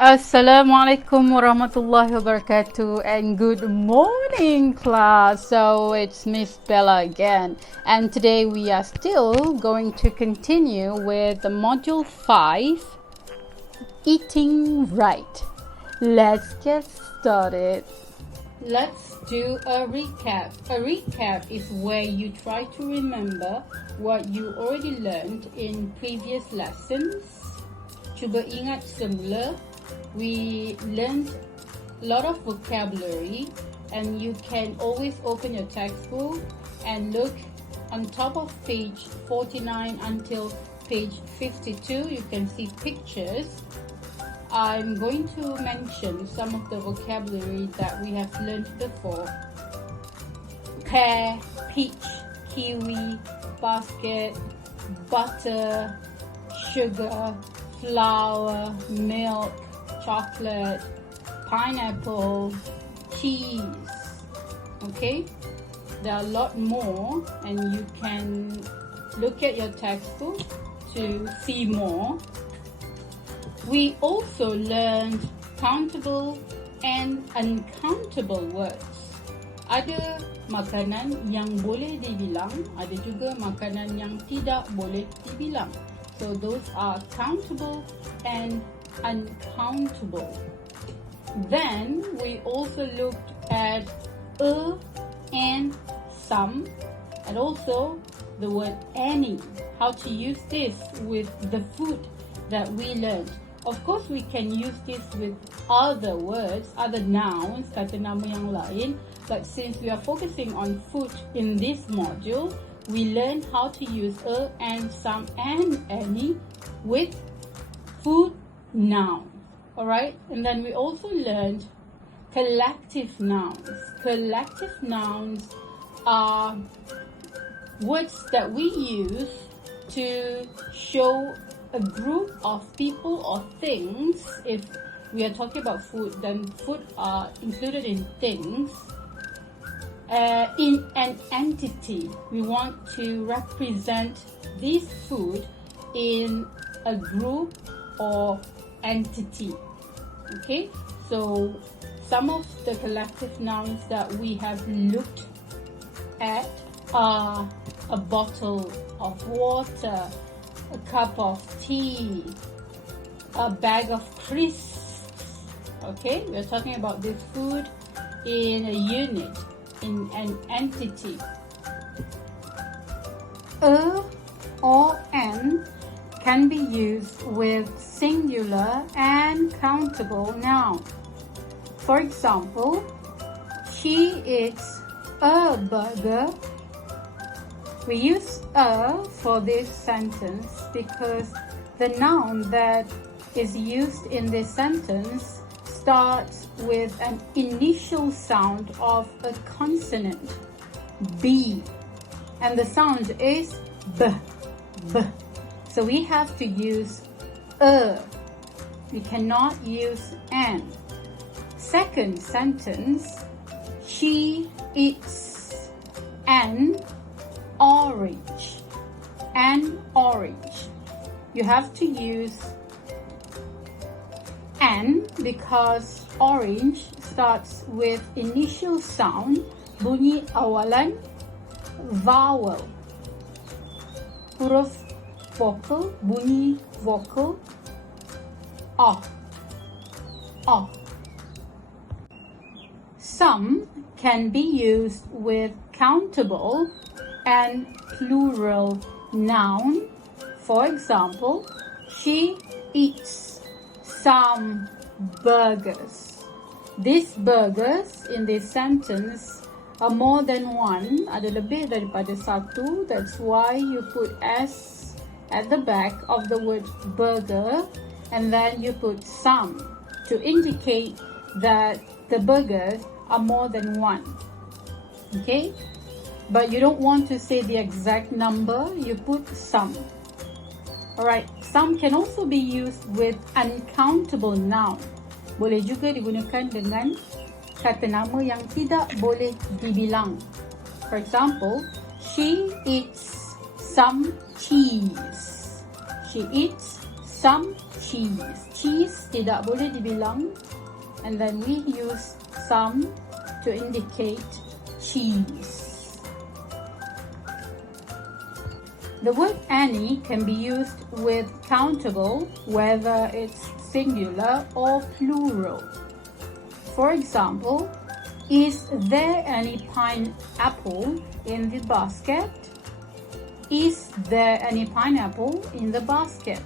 Assalamualaikum warahmatullahi wabarakatuh and good morning class. So it's Miss Bella again, and today we are still going to continue with the module 5, eating right. Let's get started. Let's do a recap. A recap is where you try to remember what you already learned in previous lessons. Cuba ingat semula. We learned a lot of vocabulary, and you can always open your textbook and look on top of page 49 until page 52. You can see pictures. I'm going to mention some of the vocabulary that we have learned before. Pear, peach, kiwi, basket, butter, sugar, flour, milk, chocolate, pineapple, cheese. Okay, there are a lot more, and you can look at your textbook to see more. We also learned countable and uncountable words. Ada makanan yang boleh dibilang, ada juga makanan yang tidak boleh dibilang. So those are countable and uncountable. Then we also looked at and some, and also the word any, how to use this with the food that we learned. Of course, we can use this with other words, other nouns, kata nama yang lain, but since we are focusing on food in this module, we learned how to use and some and any with food noun. Alright, and then we also learned collective nouns. Collective nouns are words that we use to show a group of people or things. If we are talking about food, then food are included in things. In an entity, we want to represent this food in a group or entity. Okay, so some of the collective nouns that we have looked at are a bottle of water, a cup of tea, a bag of crisps. Okay, we're talking about this food in a unit, in an entity. Or an can be used with singular and countable noun. For example, she eats a burger. We use a for this sentence because the noun that is used in this sentence starts with an initial sound of a consonant, B, and the sound is B, B. So we have to use a. We cannot use an. Second sentence, she eats an orange. An orange. You have to use an because orange starts with initial sound, bunyi awalan, vowel. Huruf vocal, bunyi vocal, ah, ah. Some can be used with countable and plural noun. For example, she eats some burgers. These burgers in this sentence are more than one, ada lebih daripada satu. That's why you put S at the back of the word burger, and then you put some to indicate that the burgers are more than one. Okay, but you don't want to say the exact number, you put some. Alright, some can also be used with uncountable noun. Boleh juga digunakan dengan kata nama yang tidak boleh dibilang. For example, she eats some cheese. She eats some cheese. Cheese tidak boleh dibilang, and then we use some to indicate cheese. The word any can be used with countable, whether it's singular or plural. For example, is there any pineapple in the basket? Is there any pineapple in the basket?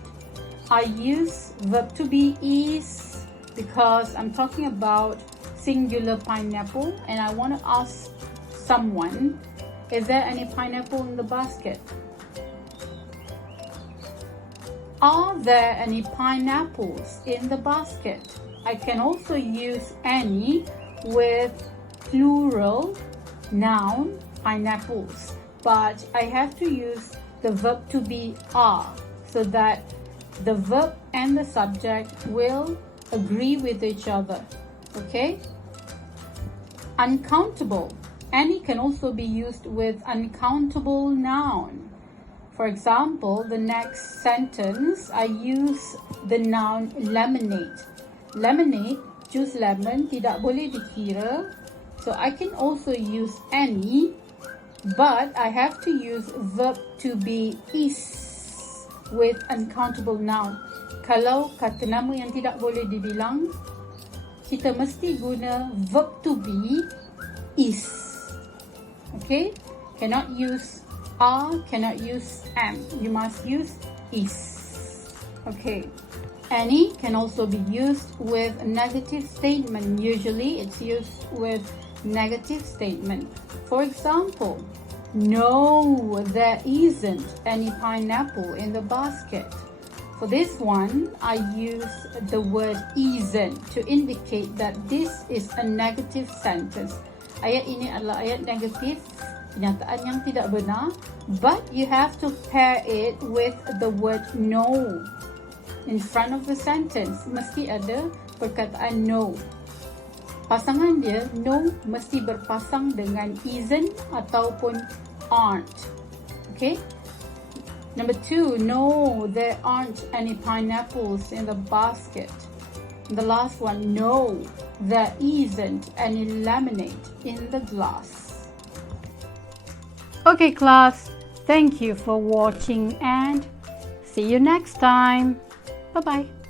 I use verb to be is because I'm talking about singular pineapple and I want to ask someone, is there any pineapple in the basket? Are there any pineapples in the basket? I can also use any with plural noun pineapples, but I have to use the verb to be are so that the verb and the subject will agree with each other. Okay? Uncountable. Any can also be used with uncountable noun. For example, the next sentence, I use the noun lemonade. Lemonade, jus lemon, tidak boleh dikira. So I can also use any, but I have to use verb to be is with uncountable noun. Kalau kata nama yang tidak boleh dibilang, kita mesti guna verb to be is. Okay? Cannot use are, cannot use am. You must use is. Okay. Any can also be used with a negative statement. Usually it's used with negative statement. For example, no, there isn't any pineapple in the basket. For this one, I use the word isn't to indicate that this is a negative sentence. Ayat ini adalah ayat negatif, kenyataan yang tidak benar, but you have to pair it with the word no. In front of the sentence, mesti ada perkataan no. Pasangan dia, no, mesti berpasang dengan isn't ataupun aren't. Okay? Number 2, no, there aren't any pineapples in the basket. And the last one, no, there isn't any lemonade in the glass. Okay, class, thank you for watching and see you next time. Bye-bye.